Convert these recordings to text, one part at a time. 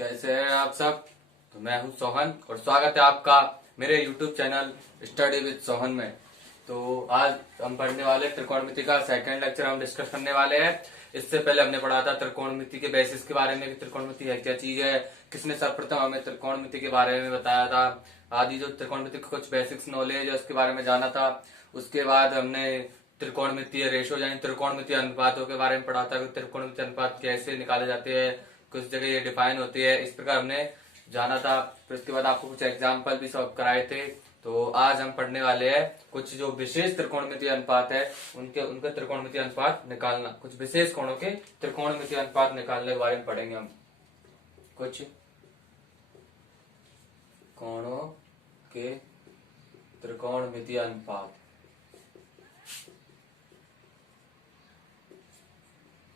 कैसे हैं आप सब। तो मैं हूं सोहन और स्वागत है आपका मेरे YouTube channel study with Sohan में। तो आज हम पढ़ने वाले त्रिकोणमिति का सेकंड लेक्चर हम डिस्कस करने वाले हैं। इससे पहले हमने पढ़ा था त्रिकोणमिति के बेसिस के बारे में कि त्रिकोणमिति है क्या चीज है, किसने सर्वप्रथम हमें त्रिकोणमिति के बारे में बताया था, आदि जो त्रिकोणमिति के कुछ बेसिक्स नॉलेज है उसके बारे में जाना था। उसके बाद हमने त्रिकोणमितीय रेशो यानी त्रिकोणमितीय अनुपातों के बारे में पढ़ा था कि त्रिकोणमितीय अनुपात कैसे निकाले जाते हैं, कुछ जगह ये डिफाइन होती है, इस प्रकार हमने जाना था। फिर उसके बाद आपको कुछ एग्जाम्पल भी सॉल्व कराए थे। तो आज हम पढ़ने वाले हैं कुछ जो विशेष त्रिकोणमितीय अनुपात है उनके उनके त्रिकोणमितीय अनुपात निकालना, कुछ विशेष कोणों के त्रिकोणमितीय अनुपात निकालने के बारे में पढ़ेंगे हम। कुछ कोणों के त्रिकोणमितीय अनुपात,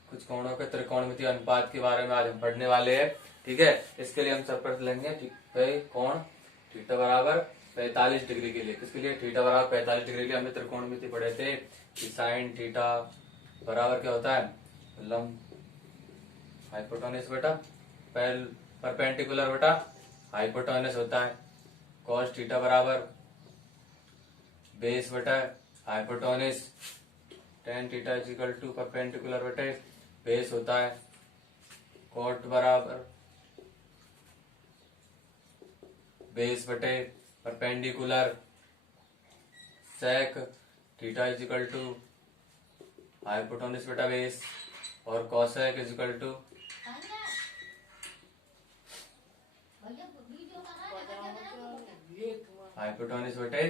कुछ कोणों के त्रिकोणमितीय अनुपात के बारे में आज हम पढ़ने वाले हैं। ठीक है, इसके लिए हम सर्वप्रथम लेंगे कोण थीटा बराबर 45 डिग्री के लिए। किसके लिए? थीटा बराबर 45 डिग्री के लिए हमने त्रिकोणमिति पढ़े थे कि साइन थीटा बराबर क्या होता है, लंब हाइपोटेन्यूज बटा परपेंडिकुलर बटा हाइपोटेन्यूज होता है। कॉस थीटा बराबर बेस बटा hypotenuse, tan theta is equal to perpendicular बटे बेस होता है। कॉट बराबर बेस बटे perpendicular, sec theta is equal to hypotenuse बटा बेस, और cosec is equal to hypotenuse बटे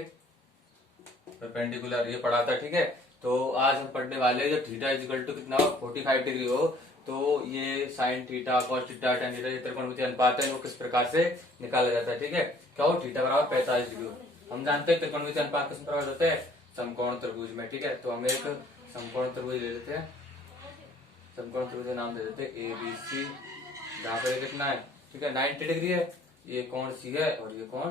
परपेंडिकुलर, ये पढ़ा था। ठीक है, तो आज हम पढ़ने वाले जब थीटा इज इक्वल टू कितना हो, 45 डिग्री हो, तो ये sine theta cos theta tan theta ये त्रिकोणमितीय अनुपात है वो किस प्रकार से निकाला जाता है। ठीक है, क्या हो, थीटा बराबर 45 डिग्री हो। हम जानते हैं त्रिकोणमितीय अनुपात किस प्रकार होते हैं, समकोण त्रिभुज में। ठीक है, तो हम एक समकोण त्रिभुज ले लेते हैं, समकोण त्रिभुज का नाम दे देते हैं ABC, जहाँ पर कितना है, ठीक है 90 डिग्री है, ये कोण C है और ये कोण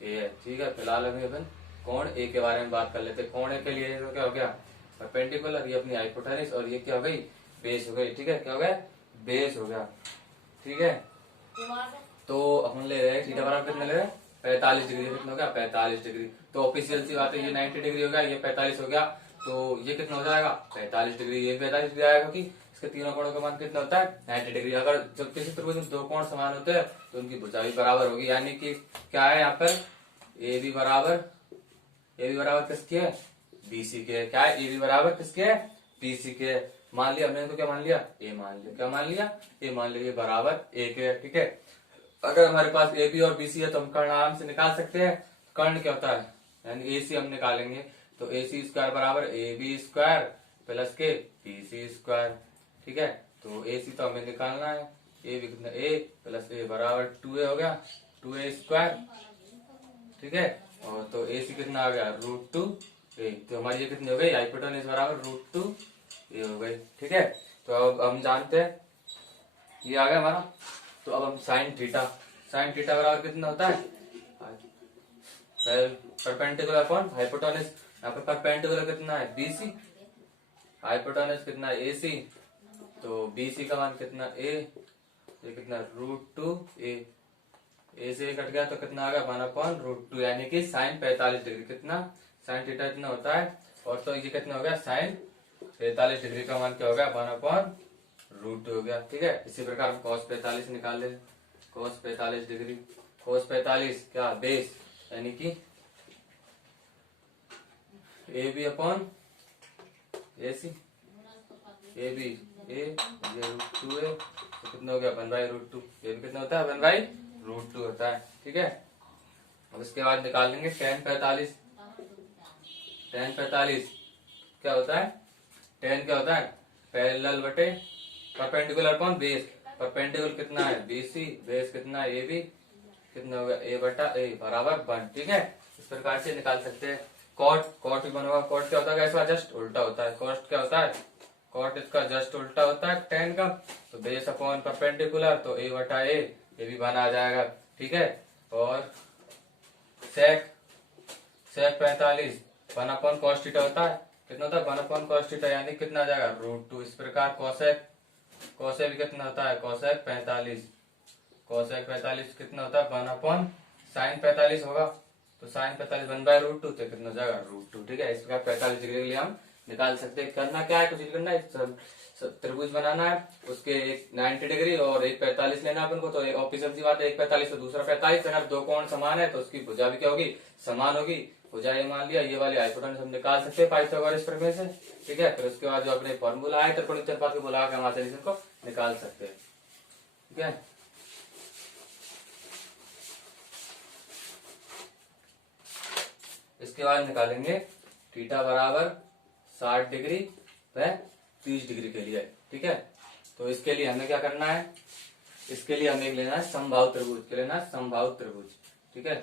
A है। ठीक है, फिलहाल अभी अपन कोण A के बारे में बात कर लेते हैं। कोण A के लिए तो क्या हो गया, परपेंडिकुलर, ये अपनी हाइपोटेन्यूज, और ये क्या हो गई, बेस हो गई। ठीक है, क्या हो गया, बेस हो गया। ठीक है, तो अपन ले रहे हैं थीटा बराबर कितना ले रहे हैं, 45 डिग्री। कितना हो गया, 45 डिग्री। तो ऑफिशियल सी बात है, ये 90 डिग्री हो गया, ये 45 हो गया, तो ये कितना हो जाएगा, 45 डिग्री। ये 45 डिग्री आएगा क्योंकि इसके तीनों कोणों का मान कितना होता है, 90 डिग्री। अगर जब किसी त्रिभुज में दो कोण समान होते हैं तो उनकी भुजा भी बराबर होगी। यानी कि क्या है यहाँ पर, ए बी बराबर किसके है, BC के। क्या है, ए बी बराबर किसके है, BC के। मान लिया हमने, तो क्या मान लिया, ए मान लिया। क्या मान लिया, ए मान लिया, बराबर ए के। ठीक है, अगर हमारे पास ए बी और BC है तो हम कर्ण आराम से निकाल सकते हैं। कर्ण क्या होता है, यानी AC हम निकालेंगे, तो AC स्क्वायर बराबर AB स्क्वायर प्लस के BC स्क्वायर। ठीक है, तो AC तो हमें निकालना है, ए भी कितना, A प्लस A बराबर 2A हो गया, 2A स्क्वायर। ठीक है, और तो AC कितना आ गया, √2A। तो हमारी ये कितनी हो गई, हाइपोटेन्यूज बराबर √2A हो गई। ठीक है, तो अब हम जानते हैं ये आ गया हमारा। तो अब हम साइन थीटा बराबर कितना होता है, परपेंडिकुलर अपॉन हाइपोटेन्यूज। यहाँ पर परपेंडिकुलर कितना है, BC, हाइपोटेन्यूज कितना है, AC, तो BC का मान कितना A, ये कितना √2A, A से कट गया तो कितना आ गया, 1/√2, यानी कि साइन 45 डिग्री। कितना, साइन थीटा इतना होता है, और तो ये कितना हो गया, साइन 45 डिग्री का मान क्या हो गया, 1/√2 हो गया। ठीक है, इसी प्रकार हम cos 45 निकाल ले, cos 45 डिग्री, cos 45 क्या, बेस, यानी कि AB upon AC, AB A, ये √2A, तो कितना हो गया, 1/√2। ये भी कितना होता है, 1/√2 होता है। ठीक है, अब इसके बाद निकाल लेंगे tan 45। tan 45 क्या होता है, tan क्या होता है, पैरेलल बटे परपेंडिकुलर अपॉन बेस। परपेंडिकुलर कितना है, BC, बेस कितना है, AB, कितना हो गया, A बटा A बराबर 1। ठीक है, इस प्रकार से निकाल सकते हैं। कॉट भी बना होगा, कॉट क्या होता है, इसका जस्ट उल्टा होता है। कॉट क्या होता है, कॉट इसका जस्ट उल्टा होता है टेन का, तो बेस अपॉन परपेंडिकुलर, तो A बटा A, ये भी बना आ जाएगा। ठीक है, और सेक 45 1/cos थीटा होता है, कितना होता है, 1/cos थीटा, यानी कितना आ जाएगा, √2। इस प्रकार कॉसेक भी कितना होता है, कॉसेक 45 कोसेक 45 कितना होता है 1 साइन 45 होगा, तो साइन 45 1/√2 तो कितना हो जाएगा √2। ठीक है, इस प्रकार 45 डिग्री के लिए हम निकाल सकते हैं। करना क्या है, कुछ नहीं करना है, त्रिभुज बनाना है, उसके एक 90 डिग्री और एक 45 लेना है अपन को। तो ऑफिशियल सी बात है, एक 45 और दूसरा 45, अगर दो कोण समान है तो उसकी भुजा भी क्या होगी, समान होगी। भुजा ये मान लिया, ये वाली हाइपोटेनस हम निकाल सकते हैं पाइथागोरस प्रमेय से। ठीक है, फिर उसके बाद जो अपने फॉर्मूला है त्रिकोणीय अनुपात के बुला के हम आसानी से इसको निकाल सकते हैं। ठीक है, इसके बाद निकालेंगे थीटा बराबर 60 डिग्री व 30 डिग्री के लिए। ठीक है, तो इसके लिए हमें क्या करना है, इसके लिए हमें लेना है समबाहु त्रिभुज, के लेना है समबाहु त्रिभुज। ठीक है,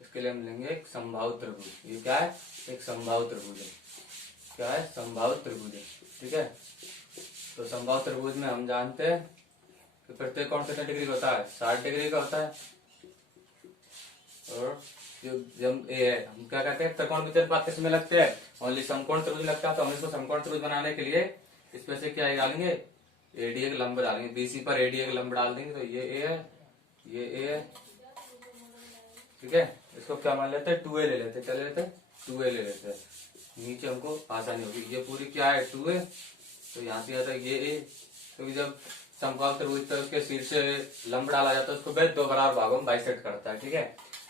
इसके लिए हम लेंगे एक समबाहु त्रिभुज। ये क्या है, एक समबाहु त्रिभुज है। क्या है, समबाहु त्रिभुज है। ठीक है, तो समबाहु त्रिभुज में हम जानते हैं कि प्रत्येक कोण कितने डिग्री का होता है, 60 डिग्री का होता है। और जब ए है, हम क्या कहते हैं, त्रिकोणमितीय अनुपात किसमें लगते हैं, ओनली समकोण त्रिभुज लगता है। तो हम इसको समकोण त्रिभुज बनाने के लिए इसमें से क्या डालेंगे, एडी एक लंब डालेंगे, बीसी पर एडी एक लंब डाल देंगे। तो ये ए है, ये ए है। ठीक है, इसको क्या मान लेते हैं, 2a ले लेते हैं। क्या ले लेते हैं, 2a ले लेते हैं। नीचे हमको आसानी होगी, ये पूरी क्या है 2a, तो यहाँ से आता है ये ए। तो जब समबाहु त्रिभुज पर उसके शीर्ष से लंब डाला जाता है, उसको बेस दो बराबर भागों में बाइसेक्ट करता है। ठीक है,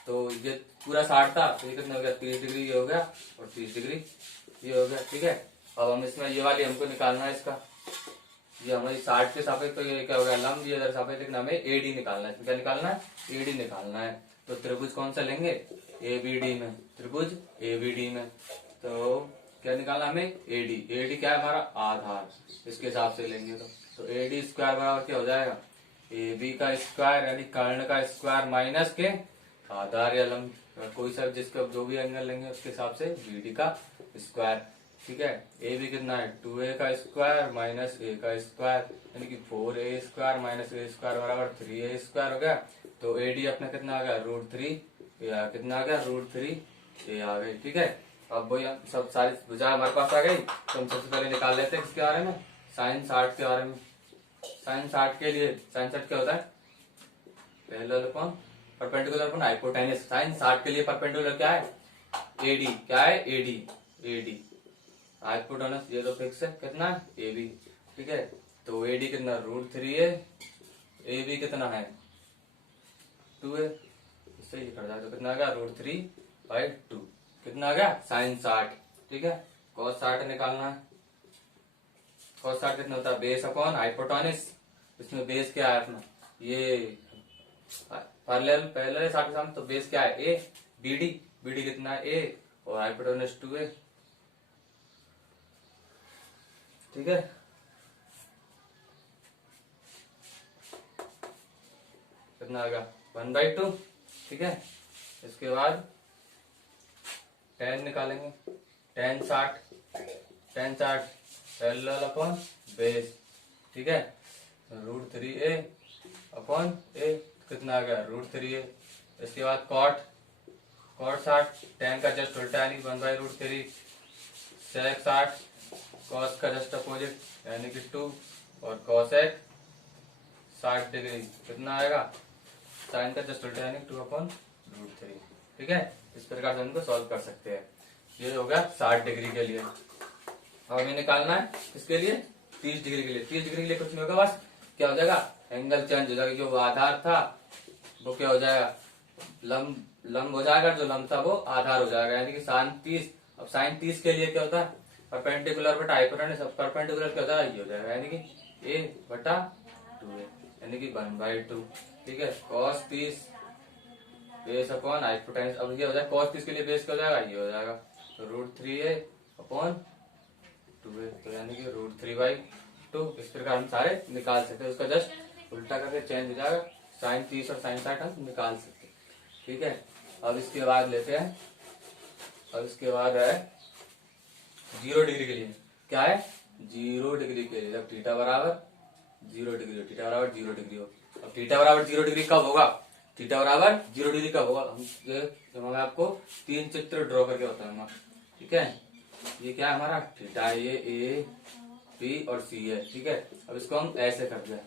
तो ये पूरा 60 था, तो ये कितना हो गया 30 डिग्री ये हो गया, और 30 डिग्री ये हो गया। ठीक है, अब हम इसमें ये वाली हमको निकालना है, इसका ये हमारी 60 के सापेक्ष, तो ये क्या हो गया लंब, ये सापेक्ष, लेकिन हमें एडी निकालना है। इसमें क्या निकालना है, एडी निकालना है। तो त्रिभुज कौन सा लेंगे, एबीडी में, त्रिभुज एबीडी में। तो क्या निकालना हमें, एडी। एडी क्या है हमारा आधार, इसके हिसाब से लेंगे। तो एडी स्क्वायर बराबर क्या हो जाएगा, ए बी का स्क्वायर यानी कर्ण का स्क्वायर माइनस के आधार या लंब, कोई सा जिसका जो भी एंगल लेंगे उसके हिसाब से बीडी का स्क्वायर। ठीक है, ए बी कितना है 2a का स्क्वायर माइनस ए का स्क्वायर, यानी कि 4a स्क्वायर माइनस ए स्क्वायर बराबर 3a स्क्वायर हो गया। तो एडी अपना कितना आ गया √3, कितना आ गया √3 ए आ गई। ठीक है, अब वो सब सारी भुजा हमारे पास आ गई। तो हम सबसे पहले निकाल लेते हैं किसके बारे में, साइन 60 के बारे में। साइन 60 के लिए, साइन 60 क्या होता है, पहला कौन, परपेंडिकुलर अपॉन हाइपोटेनस। साइन 60 के लिए परपेंडिकुलर क्या है, एडी। क्या है, एडी, एडी। हाइपोटेनस ये तो फिक्स है, कितना ए बी। ठीक है, तो एडी कितना √3 है, ए बी कितना है 2 है, इससे ये कर जाए तो कितना आ गया √3/2, कितना आ गया साइन 60। ठीक है, cos 60 निकालना है। cos 60 कितना होता है, बेस अपॉन हाइपोटेनस। इसमें बेस क्या है अपना, ये पैरेलल 60 के सामने, तो बेस क्या है ए, बीडी, बीडी कितना है ए, और हाइपोटेनस 2 है। ठीक है, कितना आएगा 1/2। ठीक है, इसके बाद tan निकालेंगे, tan 60 पैरेलल अपॉन बेस। ठीक है, √3a अपॉन ए, कितना आ गया √3a। इसके बाद cot 60 tan का जस्ट उल्टा यानी 1/√3, sec 60 cos का जस्ट अपोजिट यानी कि 2, और cosec 60 डिग्री कितना आएगा, साइन का जस्ट उल्टा यानी 2/√3। ठीक है, इस प्रकार से हम इनको सॉल्व कर सकते हैं। ये हो गया 60 डिग्री के लिए। अब हमें निकालना है किसके लिए, 30 डिग्री के लिए। 30 डिग्री के लिए कुछ नहीं होगा, बस क्या हो जाएगा, एंगल चेंज हो जाएगा। जो आधार था वो क्या हो जाएगा, लंब हो जाएगा, जो लंब था वो आधार हो जाएगा, यानी कि साइन 30। अब साइन 30 के लिए क्या होता है, परपेंडिकुलर बटा हाइपोटेनस। परपेंडिकुलर क्या होता है, ये हो जाएगा, यानी कि a/2a, यानी कि 1/2। ठीक है, cos 30 बेस अपॉन हाइपोटेनस। अब ये हो जाएगा cos 30 के लिए बेस क्या हो जाएगा, ये हो जाएगा, तो √3a अपॉन 2a, तो यानी कि √3/2। इस प्रकार हम सारे निकाल सकते हैं, उसका जस्ट उल्टा करके चेंज हो जाएगा, साइन 30 और साइन 60 हम निकाल सकते हैं। ठीक है, अब इसके बाद लेते हैं, अब इसके बाद है 0 डिग्री के लिए। क्या है, 0 डिग्री के लिए जब थीटा बराबर 0 डिग्री हो, थीटा बराबर 0 डिग्री हो। अब थीटा बराबर 0 डिग्री कब होगा, थीटा बराबर 0 डिग्री कब होगा, मैं आपको 3 चित्र ड्रॉ करके बताऊंगा। ठीक है, ये क्या है हमारा थीटा, ये ए बी और सी है। ठीक है, अब इसको हम ऐसे करते हैं,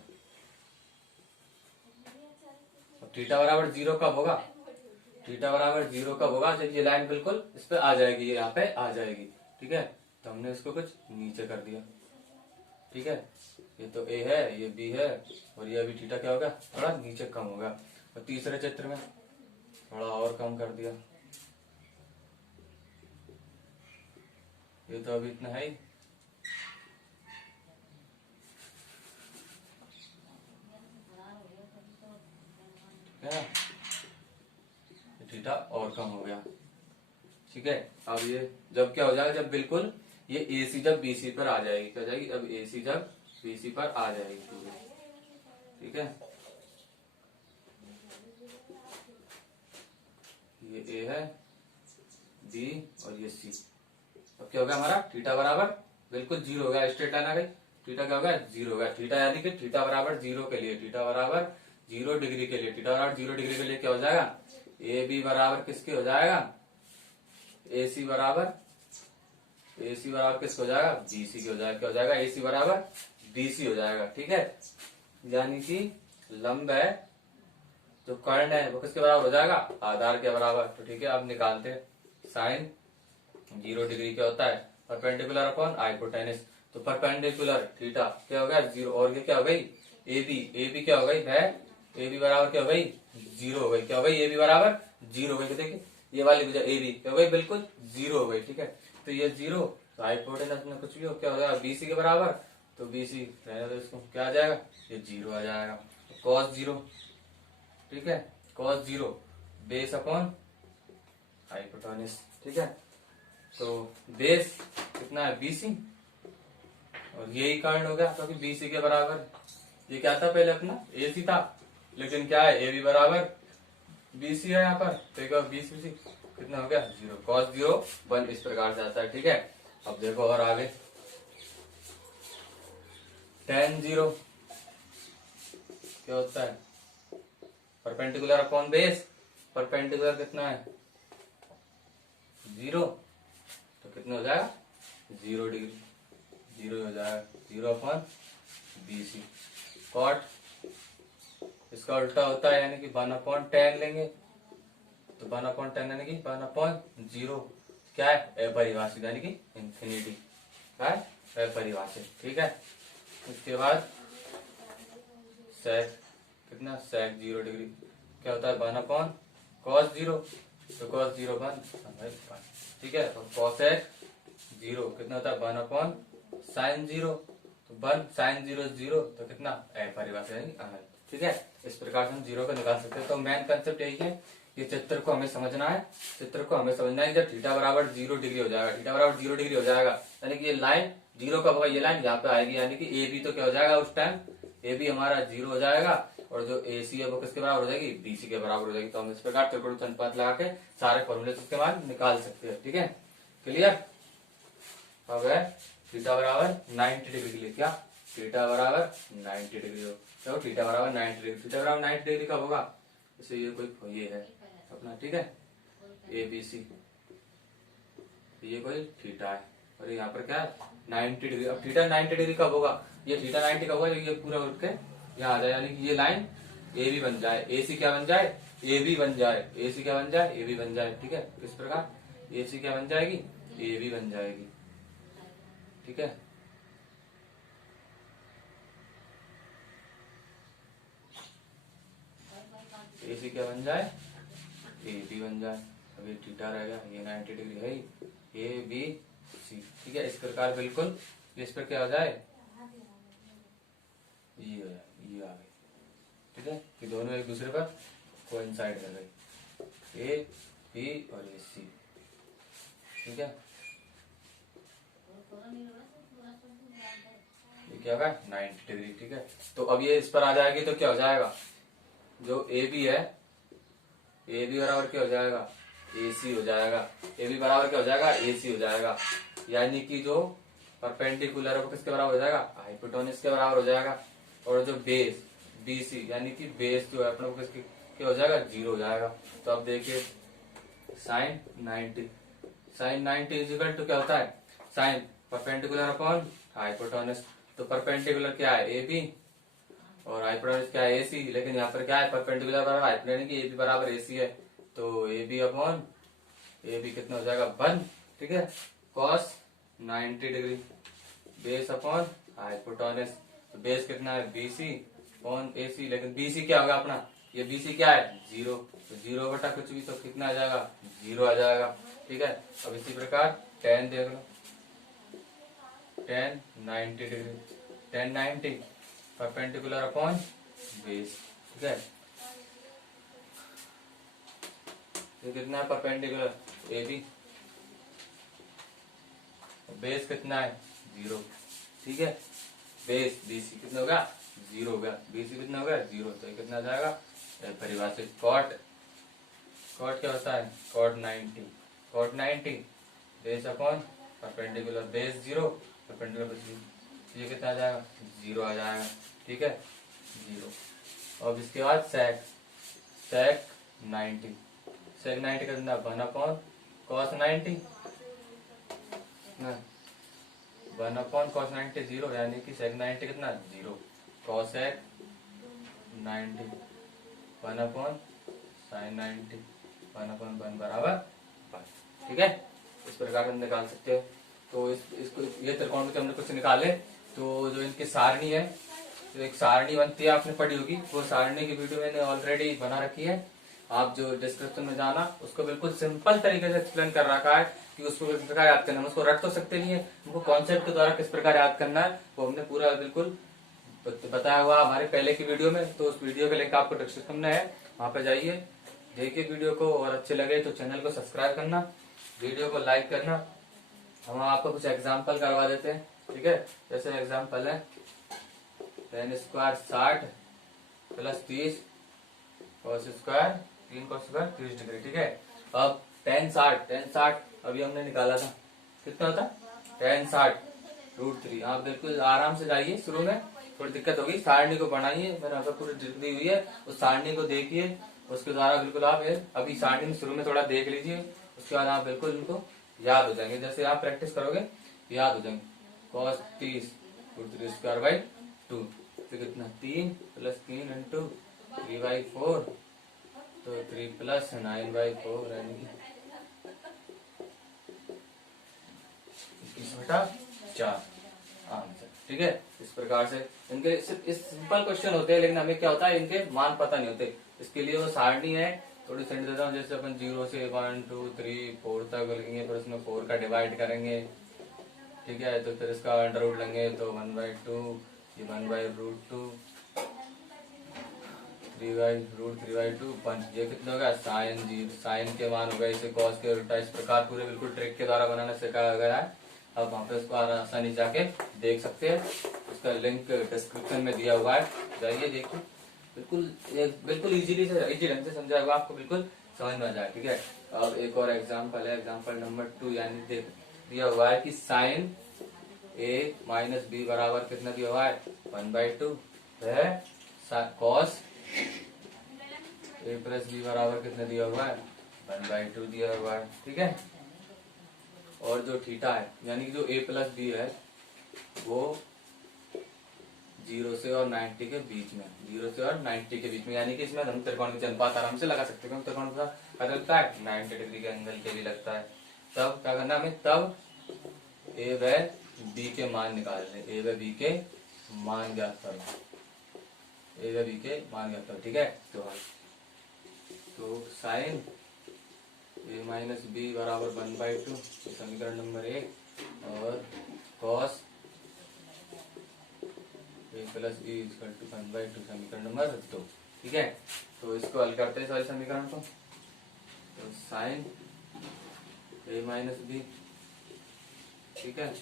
थीटा बराबर 0 कब होगा, थीटा बराबर 0 कब होगा, जब ये लाइन बिल्कुल इस पे आ जाएगी, ये यहाँ पे आ जाएगी। ठीक है, तो हमने इसको कुछ नीचे कर दिया। ठीक है, ये तो ए है, ये बी है, और ये अभी थीटा क्या होगा, थोड़ा नीचे कम होगा। और तीसरे चित्र में थोड़ा और कम कर दिया, ये तो अभी इतना है ही। क्या थीटा और कम हो गया। ठीक है, अब ये जब क्या हो जाएगा, जब बिल्कुल ये AC जब BC पर आ जाएगी, क्या हो जाएगी, अब AC जब BC पर आ जाएगी पूरी। ठीक है, ये A है, B और ये C। अब क्या होगा हमारा थीटा बराबर बिल्कुल 0 हो गया, स्ट्रेट लाइन आ गई, थीटा क्या होगा 0 होगा। थीटा यानी कि थीटा बराबर 0 के लिए, थीटा बराबर 0 डिग्री के लिए, थीटा बराबर 0 डिग्री के लिए क्या हो जाएगा, AB बराबर किसके हो जाएगा, AC बराबर किसको हो जाएगा, BC के हो जाएगा। क्या हो जाएगा, AC बराबर BC हो जाएगा। ठीक है, यानी कि लंब है, जो कर्ण है वो किसके बराबर हो जाएगा, आधार के बराबर। तो ठीक है, अब निकालते हैं। साइन 0 डिग्री क्या होता है, परपेंडिकुलर अपॉन हाइपोटेनस। तो परपेंडिकुलर थीटा क्या हो गया 0, और ये क्या हो गई AB क्या हो गई है, AB बराबर क्या हो गई 0 हो गई। क्या हो गई, AB बराबर 0 हो गई। तो देखिए ये वाली वजह AB क्या हो गई, बिल्कुल 0 हो गई। ठीक है, तो ये 0, तो हाइपोटेनस में कुछ भी हो क्या हो जाएगा, BC के बराबर, तो BC रहने दो इसको, क्या आ जाएगा, ये 0 आ जाएगा। cos 0, ठीक है, cos 0 बेस अपॉन हाइपोटेनस। ठीक है, तो बेस कितना है BC, और यही कर्ण हो गया क्योंकि BC के बराबर। ये क्या था पहले अपना AC था, लेकिन क्या है AB बराबर BC है यहाँ पर, तो एक 20 कितना हो गया 0, cos 0 1 इस प्रकार से आता है। ठीक है, अब देखो और आगे tan 0 क्या होता है, परपेंडिकुलर अपॉन बेस, परपेंडिकुलर कितना है 0, तो कितना हो जाएगा 0 डिग्री, 0 हो जाएगा, 0 अपॉन BC। कॉट इसका उल्टा होता है, यानी कि 1 अपॉन 10 लेंगे, तो 1 अपॉन 10 यानी कि 1 अपॉन 0 क्या है, अपरिभाषित यानी कि इंफिनिटी, क्या है अपरिभाषित। ठीक है, उसके बाद सेक कितना, सेक 0 डिग्री क्या होता है 1 अपॉन cos 0, तो cos 0 1। ठीक है, तो cosec 0 कितना होता है 1 अपॉन sin 0, तो 1 sin 0 0, तो कितना अपरिभाषित यानी अनंत। ठीक है, इस प्रकार से हम 0 को निकाल सकते हैं। तो मेन कंसेप्ट यही है, ये चित्र को हमें समझना है, चित्र को हमें समझना है। जब थीटा बराबर 0 डिग्री हो जाएगा, थीटा बराबर 0 डिग्री हो जाएगा, यानी कि ये लाइन 0 कब होगा, ये लाइन यहाँ पे आएगी, यानी कि AB तो क्या हो जाएगा उस टाइम, AB हमारा 0 हो जाएगा, और जो AC है वो किसके बराबर हो जाएगी, BC के बराबर हो जाएगी। तो हम इस प्रकार त्रिकोण अनुपात लगा के सारे फॉर्मूले इसके बाद निकाल सकते हैं। ठीक है, क्लियर। अब है थीटा बराबर 90 डिग्री के लिए, क्या थीटा बराबर 90 डिग्री हो, तो थीटा बराबर 90 डिग्री, थीटा बराबर 90 डिग्री कब होगा, जैसे ये कोई ये है अपना, ठीक है ABC, ये कोई थीटा है, और यहाँ पर क्या है 90 डिग्री। अब थीटा 90 डिग्री कब होगा, ये थीटा 90 कब होगा, ये पूरा उठ के यहाँ आ जाए, यानी कि ये लाइन AB बन जाए, AC क्या बन जाए, AB बन जाए, AC क्या बन जाए, AB बन जाए। ठीक है, किस प्रकार AC क्या बन जाएगी, AB बन जाएगी। ठीक है, AC क्या बन जाए, AB बन जाए। अब ये थीटा रहेगा, ये 90 डिग्री है ही, ABC। ठीक है, इस प्रकार बिल्कुल इस पर क्या हो जाए, ये आ गई। ठीक है, कि दोनों एक दूसरे पर कोइंसाइड कर गई, AB और AC। ठीक है, ये क्या होगा 90 डिग्री। ठीक है, तो अब ये इस पर आ जाएगी, तो क्या हो जाएगा, जो AB है, AB बराबर क्या हो जाएगा, AC हो जाएगा, AB बराबर क्या हो जाएगा, AC हो जाएगा, यानी कि जो परपेंडिकुलर है वो किसके बराबर हो जाएगा, हाइपोटेनस के बराबर हो जाएगा, और जो बेस BC यानी कि बेस जो है अपने को किसके क्या हो जाएगा 0 हो जाएगा। तो अब देखिए साइन 90 इजिकल टू क्या होता है, साइन परपेंडिकुलर अपॉन हाइपोटेनस। तो परपेंडिकुलर क्या है AB, और हाइपोटेन्यूज क्या है, AC, लेकिन यहाँ पर क्या है, परपेंडिकुलर बराबर हाइपोटेन्यूज की AB बराबर AC है, तो AB अपॉन AB कितना हो जाएगा 1, ठीक है, cos 90 degree base upon hypotenuse, तो बेस कितना है BC अपॉन AC, लेकिन BC क्या होगा अपना, ये BC क्या है 0, तो 0 बटा कुछ भी, तो कितना आ जाएगा 0 आ जाएगा, ठीक है। अब इसी प्रकार tan देख लो, tan 90 degree, tan 90 perpendicular upon base, ठीक है, ये कितना है परपेंडिकुलर AB, बेस कितना है 0, ठीक है, बेस BC कितना होगा 0 होगा, BC कितना होगा 0, तो ये कितना आ जाएगा परिभाषित कॉट क्या होता है cot 90 base upon perpendicular base 0 perpendicular base 0, ये कितना आ जाएगा 0 आ जाएगा, ठीक है 0। अब इसके बाद sec 90 कितना 1 अपॉन cos 90 1 अपॉन cos 90 0, यानी कि sec 90 कितना 0, cosec 90 1 अपॉन sin 90 1 अपॉन 1 बराबर 1, ठीक है, इस प्रकार हम निकाल सकते हो। तो इसको ये त्रिकोण के हमने कुछ निकाले, तो जो इनकी सारणी है, तो एक सारणी बनती है, आपने पढ़ी होगी, वो सारणी की वीडियो मैंने ऑलरेडी बना रखी है, आप जो डिस्क्रिप्शन में जाना, उसको बिल्कुल सिंपल तरीके से एक्सप्लेन कर रखा है कि उसको किस प्रकार याद करना है, उसको रट तो सकते नहीं है, उनको कॉन्सेप्ट के द्वारा किस प्रकार याद करना है वो हमने पूरा बिल्कुल बताया हुआ हमारे पहले की वीडियो में। तो उस वीडियो का लिंक आपको डिस्क्रिप्शन में है, वहां पे जाइए, देखिए वीडियो को, और अच्छे लगे तो चैनल को सब्सक्राइब करना, वीडियो को लाइक करना। हम आपको कुछ एग्जाम्पल करवा देते हैं, ठीक है, जैसे एग्जाम्पल है tan square 60 plus 30 cos square 3 cos square 30 degree, ठीक है। अब tan 60 अभी हमने निकाला था, कितना होता tan 60 √3, आप बिल्कुल आराम से जाइए, शुरू में थोड़ी दिक्कत होगी, सारणी को बनाइए, मैंने यहाँ पर पूरी दी हुई है, उस सारणी को देखिए, उसके द्वारा बिल्कुल आप अभी सारणी में शुरू में थोड़ा देख लीजिए, उसके बाद आप बिल्कुल इनको याद हो जाएंगे, जैसे आप प्रैक्टिस करोगे याद हो जाएंगे। cos 30 √3 स्क्वायर बाई 2, तो कितना 3 प्लस 3 इंटू 3/4, तो 3 प्लस 9/4 यानी कि 21/4 आंसर, ठीक है। इस प्रकार से इनके सिर्फ इस सिंपल क्वेश्चन होते हैं, लेकिन हमें क्या होता है इनके मान पता नहीं होते, इसके लिए वो सारणी है, थोड़ी सेंड देता हूँ, जैसे अपन 0 से 1 2 3 4 तक लिखेंगे, फिर उसमें 4 का डिवाइड करेंगे, ठीक है, तो फिर इसका अंडर रूट लेंगे, तो 1/2, ये 1/√2, 3/√3/2 पंच, ये कितना होगा साइन के मान होगा, इसे कॉस के उल्टा, इस प्रकार पूरे बिल्कुल ट्रिक के द्वारा बनाना सिखाया गया है। अब वहाँ पे उसको आसानी जाके देख सकते हैं, उसका लिंक डिस्क्रिप्शन में दिया हुआ है, जाइए देखिए, बिल्कुल इजी ढंग से समझा हुआ, आपको बिल्कुल समझ में आ जाए, ठीक है। अब एक और एग्जाम्पल है, एग्जाम्पल नंबर 2, यानी दिया हुआ है कि साइन A माइनस B बराबर कितना दिया हुआ है 1/2 है, कॉस A प्लस B बराबर कितना दिया हुआ है 1/2 दिया हुआ है, ठीक है। और जो थीटा है, यानी कि जो A प्लस B है, वो 0 से और 90 के बीच में, 0 से और 90 के बीच में, यानी कि इसमें हम त्रिकोण के अनुपात आराम से लगा सकते हैं, त्रिकोण का लगता है 90 डिग्री के एंगल के भी लगता है। तब क्या करना हमें, तब A व B के मान निकालने, A व B के मान ज्ञात करो, A व B के मान ज्ञात करो, ठीक है। तो साइन A माइनस B बराबर 1/2, समीकरण नंबर 1, और cos A plus B equal to 1/2, समीकरण नंबर 2, ठीक है। तो इसको हल करते हैं सारे समीकरण को, तो साइन A माइनस B, ठीक है,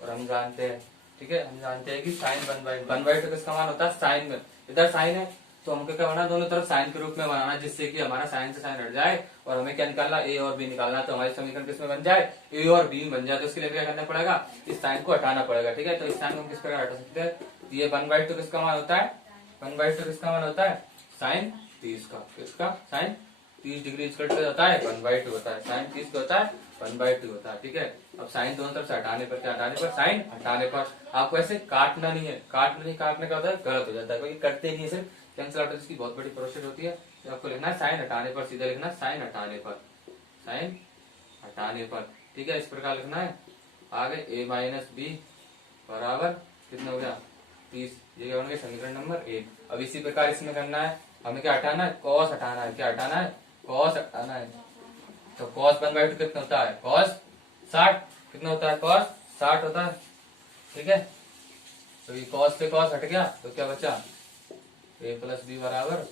और हम जानते हैं, ठीक है, हम जानते हैं कि साइन 1/2 किसका मान होता है साइन में, इधर साइन है तो हमको क्या बनाना, दोनों तरफ साइन के रूप में बनाना, जिससे कि हमारा साइन से साइन हट जाए और हमें क्या निकालना, A और B निकालना, तो हमारी समीकरण किसमें बन जाए, A और B बन जाए। तो उसके लिए क्या करना पड़ेगा, इस साइन को हटाना पड़ेगा, ठीक है। तो इस साइन को हम किस प्रकार हटा सकते हैं, ये 1/2 किसका मान होता है, 1/2 किसका मान होता है साइन 30 का, किसका साइन 30 डिग्री इक्वल टू होता है 1/2 होता है, साइन 30 का होता है 1/2 होता है, ठीक है। अब साइन दोनों तरफ से हटाने पर क्या, हटाने पर साइन, हटाने पर आपको ऐसे काटना नहीं है, काटने का होता है गलत हो जाता है, क्योंकि कटते नहीं है, सिर्फ कैंसिल आउट इसकी बहुत बड़ी प्रोसेस होती है। तो आपको लिखना है साइन हटाने पर, सीधा लिखना साइन हटाने पर, साइन हटाने पर, ठीक है। इस प्रकार लिखना है। आगे a माइनस बी बराबर कितना हो गया 30, ये बन गया समीकरण नंबर 1। अब इसी प्रकार इसमें करना है, हमें क्या हटाना है, कॉस हटाना है, क्या हटाना है, कॉस हटाना है। तो कॉस 1/2 कितना होता है, कॉस 60, कितना होता है, कॉस 60 होता है, ठीक है। तो ये कॉस से कॉस हट गया, तो क्या बचा, a प्लस बी बराबर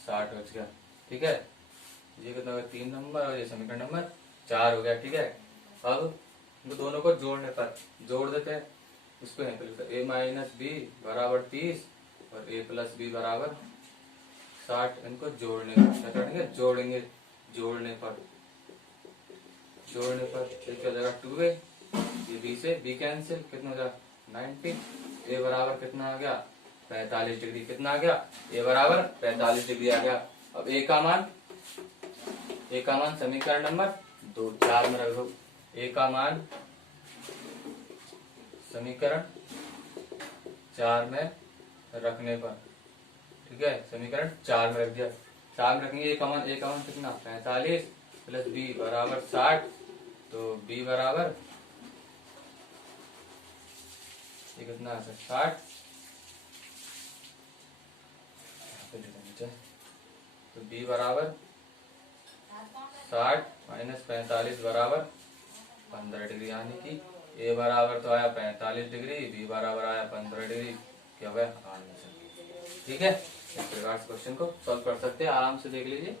60 बच गया, ठीक है। ये कितना हो गया 3 नंबर, और ये समीकरण नंबर 4 हो गया, ठीक है। अब इन दोनों को जोड़ने पर जोड़ देते हैं, इसको यहाँ पे लिखते हैं a माइनस बी बराबर 30 और a प्लस बी बराबर 60। इनको जोड़ने पर क्या करेंगे, जोड़ेंगे, जोड़ने पर ये क्या हो जाएगा 2a, ये b से b कैंसिल, कितना हो जाएगा 90, a बराबर कितना आ गया 45 डिग्री, कितना आ गया, a बराबर 45 डिग्री आ गया। अब a का मान समीकरण नंबर 4 में रख दो, a का मान समीकरण 4 में रखने पर, ठीक है, समीकरण 4 में रख दिया। 4 में रखेंगे a का मान कितना 45 प्लस b बराबर 60, तो b बराबर ये कितना है 60, तो b बराबर 60 माइनस 45 बराबर 15 डिग्री, यानी कि a बराबर तो आया 45 डिग्री, b बराबर आया 15 डिग्री, क्या हुआ आंसर, ठीक है। इस प्रकार से क्वेश्चन को सॉल्व कर सकते हैं, आराम से देख लीजिए।